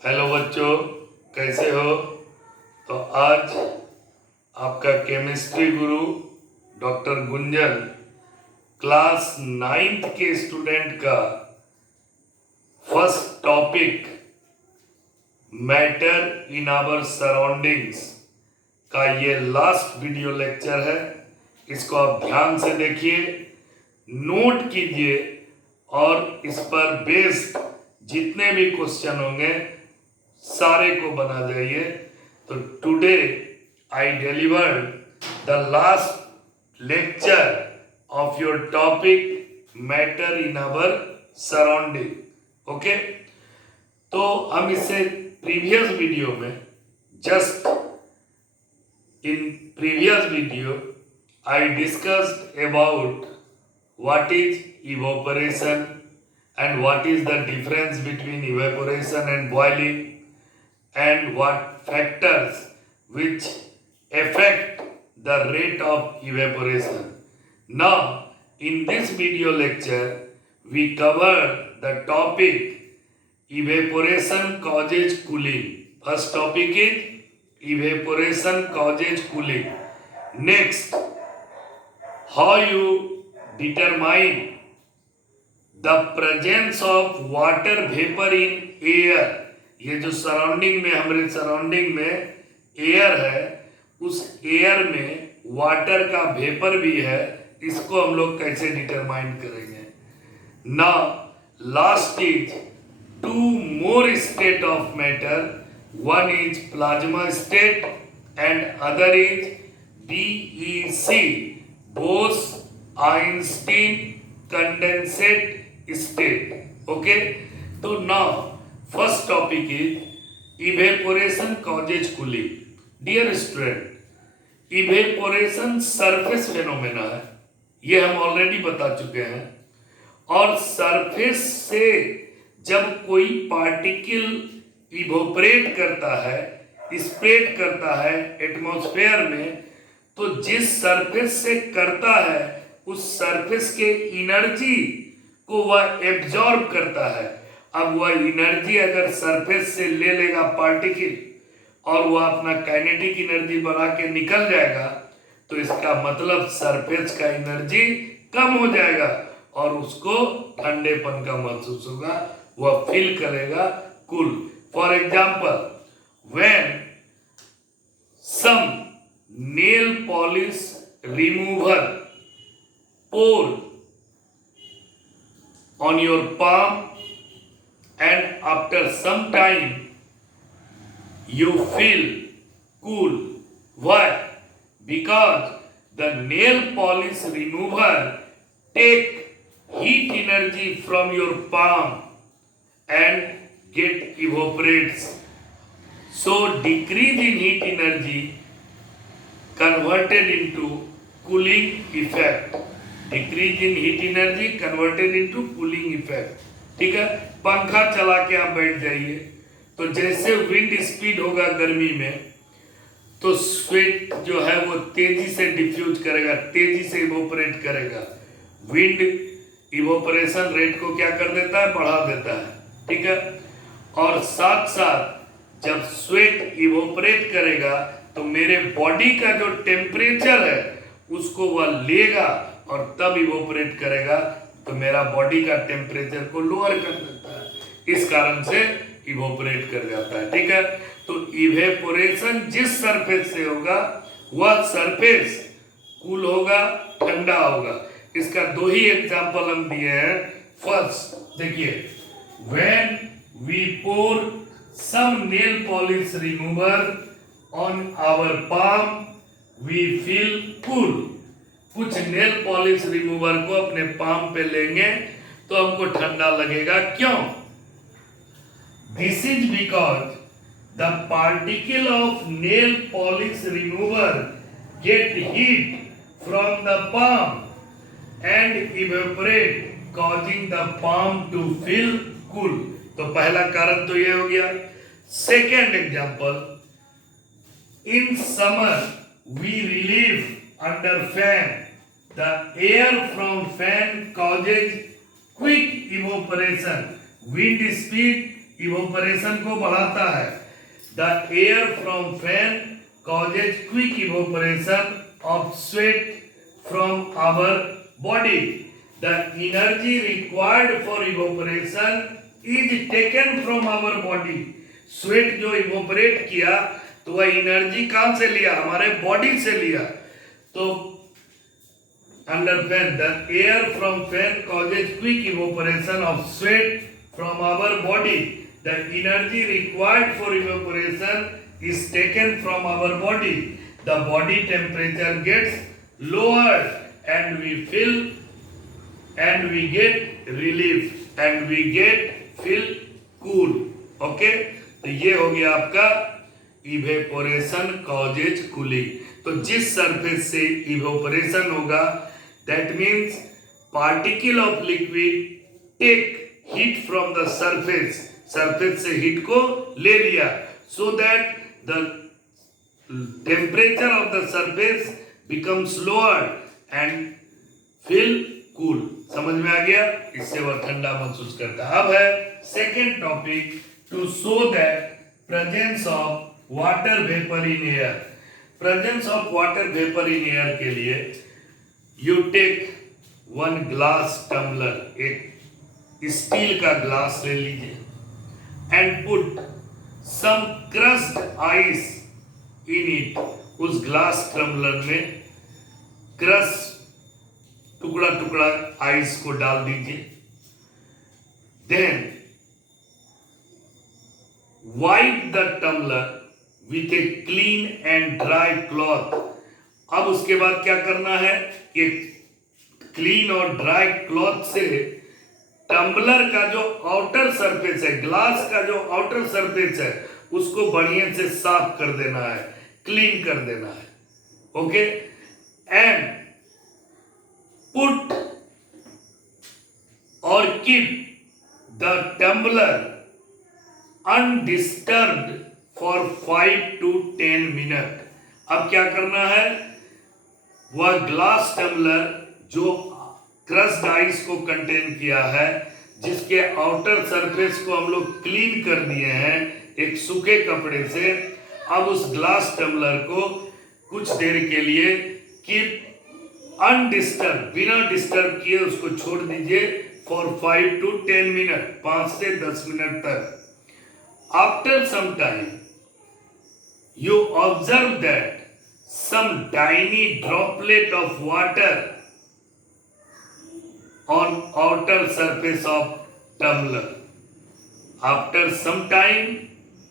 Hello बच्चों, कैसे हो? तो आज आपका केमिस्ट्री गुरु डॉक्टर गुंजन क्लास 9th के स्टूडेंट का first topic matter in our surroundings का ये लास्ट वीडियो लेक्चर है। इसको आप ध्यान से देखिए, नोट कीजिए और इस पर बेस्ड जितने भी क्वेश्चन होंगे सारे को बना जाइए। तो today I delivered the last lecture of your topic matter in our surrounding. Okay, तो हम इसे प्रीवियस वीडियो में just in previous video I discussed about what is evaporation and what is the difference between evaporation and boiling and what factors which affect the rate of evaporation. Now in this video lecture we cover the topic evaporation causes cooling. First topic is evaporation causes cooling. Next, how you determine the presence of water vapor in air. ये जो surrounding में हमारे surrounding में air है, उस air में water का vapour भी है, इसको हम लोग कैसे डिटरमाइन करेंगे। Now last is two more state of matter, one is plasma state and other is BEC, Bose Einstein condensate state. Okay, तो now first topic is evaporation causes cooling. Dear student, evaporation surface phenomena है, ये हम already बता चुके हैं। और surface से जब कोई पार्टिकल इवोपरेट करता है, स्प्रेड करता है एटमॉस्फेयर में, तो जिस सरफेस से करता है उस सरफेस के एनर्जी को वह एब्जॉर्ब करता है। अब वह एनर्जी अगर सरफेस से ले लेगा पार्टिकल और वह अपना काइनेटिक एनर्जी बना के निकल जाएगा, तो इसका मतलब सरफेस का एनर्जी कम हो जाएगा और उसको ठंडेपन का महसूस होगा, वह फील करेगा cool. For example, when some nail polish remover poured on your palm and after some time you feel cool. Why? Because the nail polish remover take heat energy from your palm and get evaporates. So decrease in heat energy converted into cooling effect. Decrease in heat energy converted into cooling effect. ठीक है, पंखा चला के आप बैठ जाइए, तो जैसे विंड स्पीड होगा गर्मी में, तो स्वेट जो है वो तेजी से डिफ्यूज करेगा, तेजी से इवोपरेट करेगा। विंड इवोपरेशन रेट को क्या कर देता है, बढ़ा देता है। ठीक है, और साथ साथ जब स्वेट इवोपरेट करेगा तो मेरे बॉडी का जो टेम्परेचर है उसको वह लेगा और तब इवोपरेट करेगा, तो मेरा बॉडी का टेम्परेचर को लोअर कर देता है, इस कारण से इवोपरेट कर जाता है। ठीक है, तो इवेपोरेशन जिस सरफेस से होगा वह सरफेस कूल होगा, ठंडा होगा। इसका दो ही एग्जांपल हम दिए हैं। फर्स्ट देखिए, when we pour some nail polish remover on our palm we feel cool. कुछ नेल पॉलिश रिमूवर को अपने पाम पे लेंगे तो हमको ठंडा लगेगा। क्यों? This is because the particle of nail polish remover get heat from the palm and evaporate causing the palm to feel cool. तो पहला कारण तो ये हो गया। Second example, in summer we relieve under fan. The air from fan causes quick evaporation. Wind speed evaporation को बढ़ाता है। The air from fan causes quick evaporation of sweat from our body. The energy required for evaporation is taken from our body. Sweat जो evaporate किया तो वह energy कहां से लिया? हमारे बॉडी से लिया। तो under fan, the air from fan causes quick evaporation of sweat from our body. The energy required for evaporation is taken from our body. The body temperature gets lowered and we feel and we get relief and we feel cool. Okay? तो ये हो गया आपका evaporation causes cooling. तो जिस surface से evaporation होगा, that means particle of liquid take heat from the surface से heat को ले लिया, so that the temperature of the surface becomes lower and feel cool। समझ में आ गया? इससे वह ठंडा महसूस करता है। अब है second topic, to show that presence of water vapour in air. Presence of water vapour in air के लिए you take one glass tumbler, एक स्टील का ग्लास ले लीजिए, and put some crushed ice in it। उस glass tumbler में crush टुकड़ा टुकड़ा आइस को डाल दीजिए। Then wipe the tumbler with a clean and dry cloth। अब उसके बाद क्या करना है कि क्लीन और ड्राई क्लॉथ से टम्बलर का जो आउटर सरफेस है, ग्लास का जो आउटर सरफेस है, उसको बढ़िया से साफ कर देना है, क्लीन कर देना है। ओके? एंड पुट और keep the tumbler undisturbed for 5 to 10 minute. अब क्या करना है? वह ग्लास टम्बलर जो क्रश्ड आइस को कंटेन किया है, जिसके आउटर सरफेस को हम लोग क्लीन कर दिए हैं एक सूखे कपड़े से, अब उस ग्लास टम्बलर को कुछ देर के लिए कीप अनडिस्टर्ब, बिना डिस्टर्ब किए उसको छोड़ दीजिए फॉर 5 to 10 मिनट, 5 से 10 मिनट तक। After some time you observe that some tiny droplet of water on outer surface of tumbler। After some time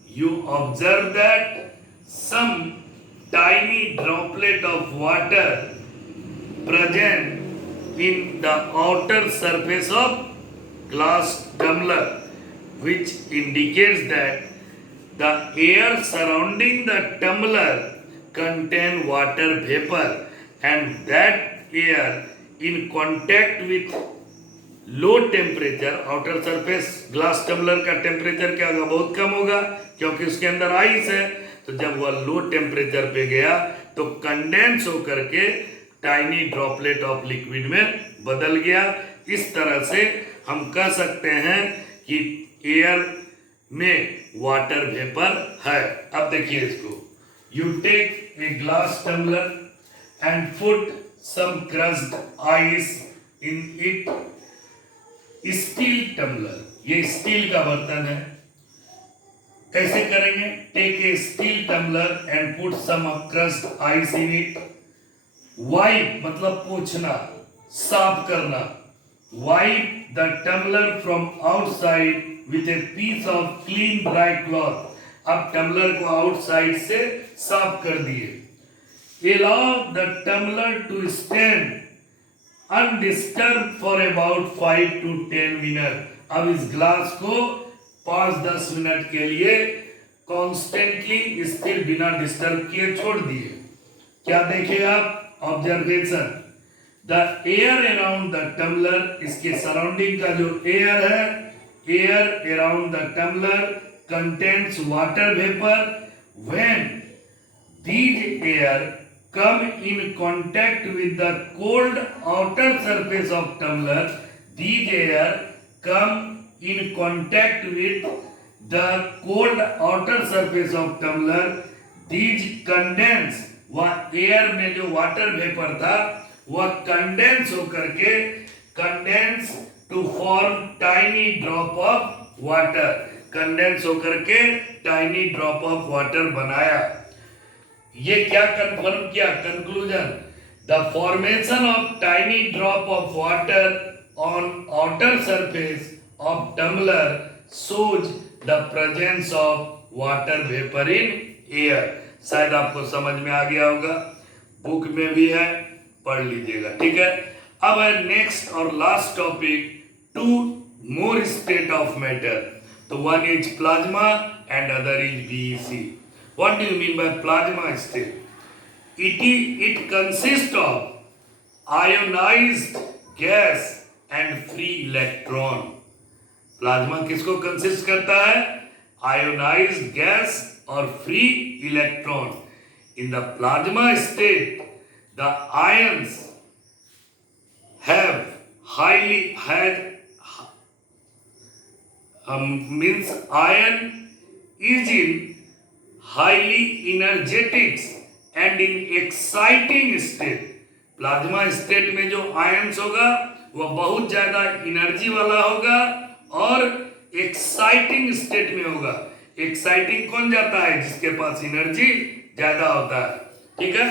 you observe that some tiny droplet of water present in the outer surface of glass tumbler, which indicates that the air surrounding the tumbler contain water vapor and that air in contact with low temperature, outer surface glass tumbler का temperature क्या होगा? बहुत कम होगा, क्योंकि उसके अंदर ice है। तो जब वह लो टेम्परेचर पे गया तो कंडेंस होकर के टाइनी ड्रॉपलेट ऑफ लिक्विड में बदल गया। इस तरह से हम कह सकते हैं कि एयर में वाटर वेपर है। अब देखिए इसको, you take a glass tumbler and put some crushed ice in it. Steel tumbler, ये स्टील का बर्तन है। कैसे करेंगे? Take a steel tumbler and put some crushed ice in it. Wipe मतलब पोंछना, साफ करना। Wipe the tumbler from outside with a piece of clean dry cloth। अब टम्बलर को आउटसाइड से साफ कर दिए। Allow the tumbler to stand undisturbed for about 5 to 10 minutes। अब इस ग्लास को 5-10 मिनट के लिए कॉन्स्टेंटली स्थिर बिना डिस्टर्ब किए छोड़ दिए। क्या देखे आप? Observation, the air around the tumbler, इसके सराउंडिंग का जो एयर है, air around the tumbler contains water vapor। When these air come in contact with the cold outer surface of tumbler, these air come in contact with the cold outer surface of tumbler, these condense, वह air में जो water vapour था वह condense होकर के condense to form tiny drop of water, condense होकर के tiny drop of water बनाया। ये क्या कंफर्म किया? Conclusion, the formation of tiny drop of water on outer surface of tumbler shows the presence of water vapor in air। शायद आपको समझ में आ गया होगा, बुक में भी है, पढ़ लीजिएगा, ठीक है। अब है नेक्स्ट और last topic, two more state of matter. तो one is plasma and other is BEC. What do you mean by plasma state? It consist of ionized gas and free electron. Plasma किसको consist करता है? Ionized gas और free electron. In the plasma state the ions have highly means iron is in highly energetic and in exciting state। Plasma state में जो ions होगा वह बहुत ज्यादा एनर्जी वाला होगा और एक्साइटिंग स्टेट में होगा। एक्साइटिंग कौन जाता है? जिसके पास एनर्जी ज्यादा होता है, ठीक है।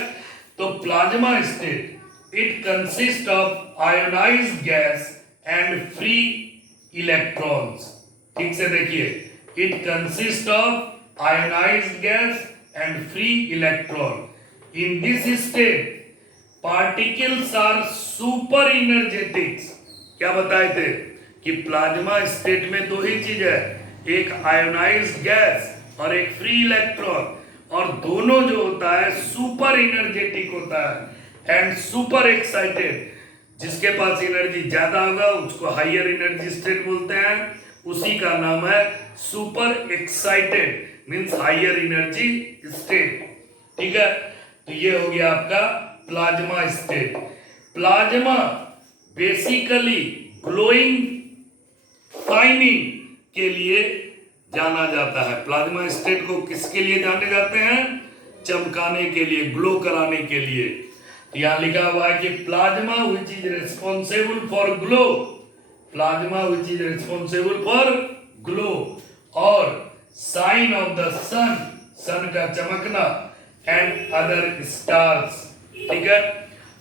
तो plasma state it consist of ionized gas and free electrons. ठीक से देखिए, it consist of ionized gas and free electron. In this state particles are super energetics. क्या बताए थे कि प्लाज्मा स्टेट में दो ही चीज है, एक आयोनाइज्ड गैस और एक फ्री इलेक्ट्रॉन, और दोनों जो होता है सुपर एनर्जेटिक होता है एंड सुपर एक्साइटेड। जिसके पास एनर्जी ज्यादा होगा उसको हायर एनर्जी स्टेट बोलते हैं, उसी का नाम है super excited means higher energy state, ठीक है। तो ये हो गया आपका plasma state. Plasma basically glowing shining के लिए जाना जाता है। प्लाज्मा स्टेट को किसके लिए जाने जाते हैं? चमकाने के लिए, ग्लो कराने के लिए। यहाँ लिखा हुआ है कि plasma which is responsible for glow, plasma which is responsible for glow और साइन ऑफ द सन, सन का चमकना, एंड अदर स्टार्स, ठीक है।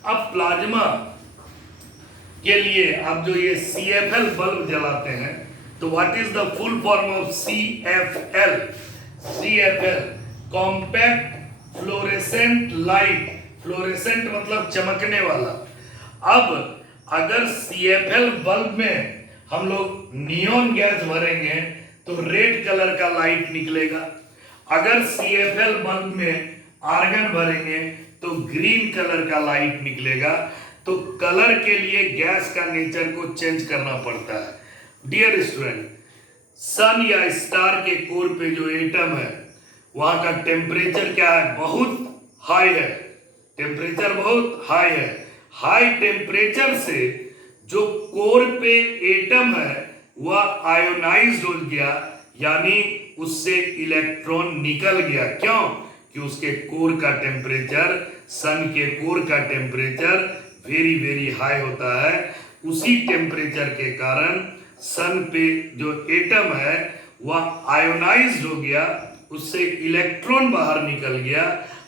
अब प्लाज्मा के लिए आप जो ये CFL बल्ब जलाते हैं, तो what is the full form of CFL? CFL compact fluorescent light. Fluorescent मतलब चमकने वाला। अब अगर CFL बल्ब में हम लोग नियॉन गैस भरेंगे तो रेड कलर का लाइट निकलेगा। अगर CFL बल्ब में आर्गन भरेंगे तो ग्रीन कलर का लाइट निकलेगा। तो कलर के लिए गैस का नेचर को चेंज करना पड़ता है। डियर स्टूडेंट, सन या स्टार के कोर पे जो एटम है वहां का टेम्परेचर क्या है? बहुत हाई है, टेम्परेचर बहुत हाई है। हाई टेम्परेचर से जो कोर पे एटम है वह आयोनाइज्ड हो गया, यानी उससे इलेक्ट्रॉन निकल गया। क्यों? कि उसके कोर का टेम्परेचर, सन के कोर का टेम्परेचर वेरी वेरी हाई होता है। उसी टेम्परेचर के कारण सन पे जो एटम है वह आयोनाइज्ड हो गया, उससे इलेक्ट्रॉन बाहर निकल गया।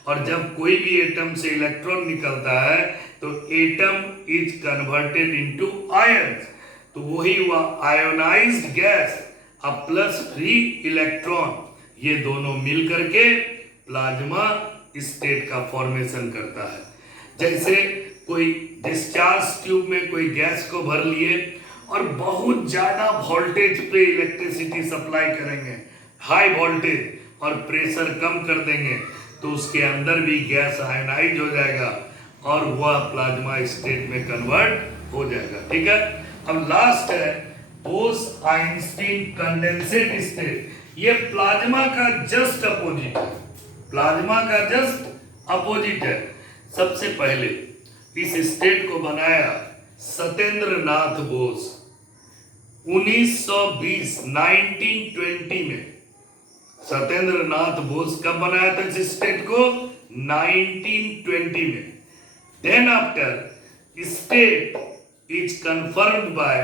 और जब कोई भी एटम से इलेक्ट्रॉन निकलता है तो atom is converted into ions. तो वही हुआ आयोनाइज्ड गैस अब प्लस फ्री इलेक्ट्रॉन, ये दोनों मिल करके प्लाज्मा स्टेट का फॉर्मेशन करता है। जैसे कोई डिस्चार्ज ट्यूब में कोई गैस को भर लिए और बहुत ज्यादा वोल्टेज पे इलेक्ट्रिसिटी सप्लाई करेंगे, हाई वोल्टेज, और प्रेशर कम कर देंगे तो उसके अंदर भी गैस आयोनाइज हो जाएगा और वह प्लाज्मा स्टेट में कन्वर्ट हो जाएगा, ठीक है। अब लास्ट है बोस आइंस्टीन कंडेंसेट स्टेट। ये प्लाज्मा का जस्ट अपोजिट है, प्लाज्मा का जस्ट अपोजिट है। सबसे पहले इस स्टेट को बनाया सत्येंद्र नाथ बोस 1920 1920 में। सत्येंद्र नाथ बोस कब बनाया था इस स्टेट को? 1920 में। Then after state is confirmed by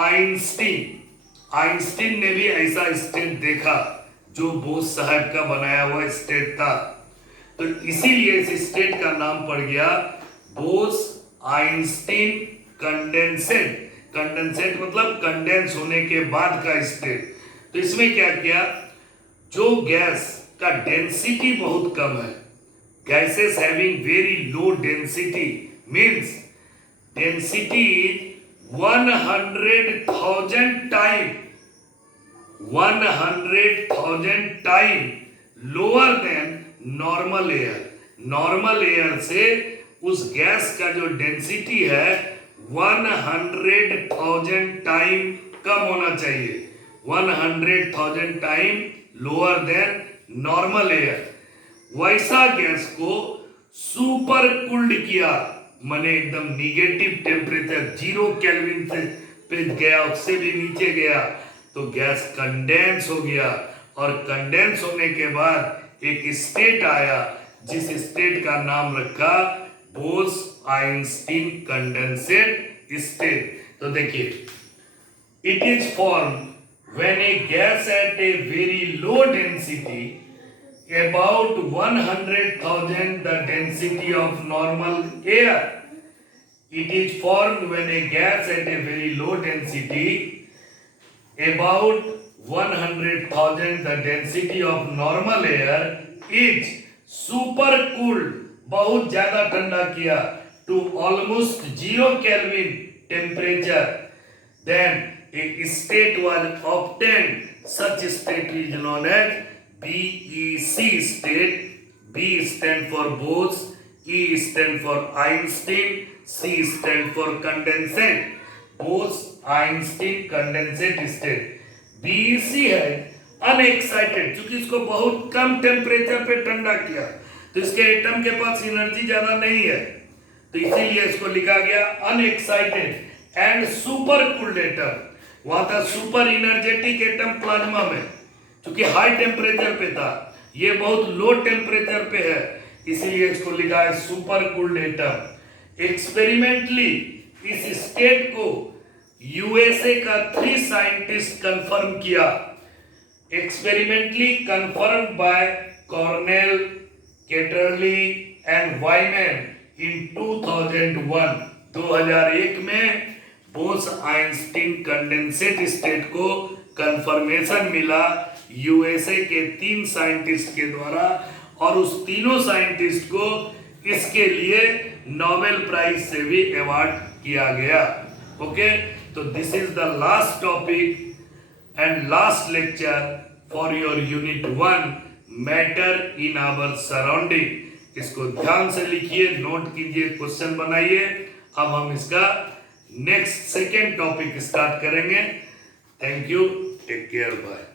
Einstein. Einstein ने भी ऐसा स्टेट देखा जो बोस साहब का बनाया हुआ स्टेट था, तो इसीलिए इस स्टेट का नाम पड़ गया बोस आइंस्टीन कंडेंसेट। कंडेंसेट मतलब कंडेंस होने के बाद का स्टेट। तो इसमें क्या किया, जो गैस का डेंसिटी बहुत कम है, gases having very low density means density is 100,000 time lower than normal air. Normal air से उस गैस का जो डेंसिटी है 100,000 टाइम कम होना चाहिए, 100,000 time lower than normal air. वैसा गैस को सुपर कूल्ड किया, माने एकदम निगेटिव टेम्परेचर 0 केल्विन से पे गया, उससे भी नीचे गया तो गैस कंडेंस हो गया, और कंडेंस होने के बाद एक स्टेट आया जिस स्टेट का नाम रखा बोस आइंस्टीन कंडेंसेट स्टेट। तो देखिए, it is form when A gas at a very low density about 100,000 the density of normal air. It is formed when a gas at a very low density about 100,000 the density of normal air is super cooled, बहुत ज्यादा ठंडा किया to almost 0 Kelvin temperature, then a state was obtained. Such state is known as BEC state. B stand for Bose, E stand for Einstein, C stand for condensate. Bose Einstein condensate state. BEC है unexcited, क्योंकि इसको बहुत कम temperature पे ठंडा किया तो इसके atom के पास एनर्जी ज्यादा नहीं है, तो इसीलिए इसको लिखा गया unexcited and super cooled atom. वहां था सुपर इनर्जेटिक एटम प्लाज्मा में, क्योंकि हाई टेम्परेचर पे था, ये बहुत लो टेम्परेचर पे है, इसीलिए इसको लिखा है सुपर कूल्ड एटम। एक्सपेरिमेंटली इस स्टेट को यूएसए का 3 साइंटिस्ट कंफर्म किया। Experimentally confirm by Cornell, Ketterle and Wieman in 2001। 2001 में बोस आइंस्टीन कंडेंसेट स्टेट को कंफर्मेशन मिला यूएसए के 3 साइंटिस्ट के द्वारा, और उस तीनों साइंटिस्ट को इसके लिए नोबेल प्राइज से भी अवार्ड किया गया। ओके, तो this is the last topic and last lecture for your unit 1 matter in our surrounding. इसको ध्यान से लिखिए, नोट कीजिए, क्वेश्चन बनाइए। अब हम इसका नेक्स्ट सेकेंड टॉपिक स्टार्ट करेंगे। Thank you, take care, bye.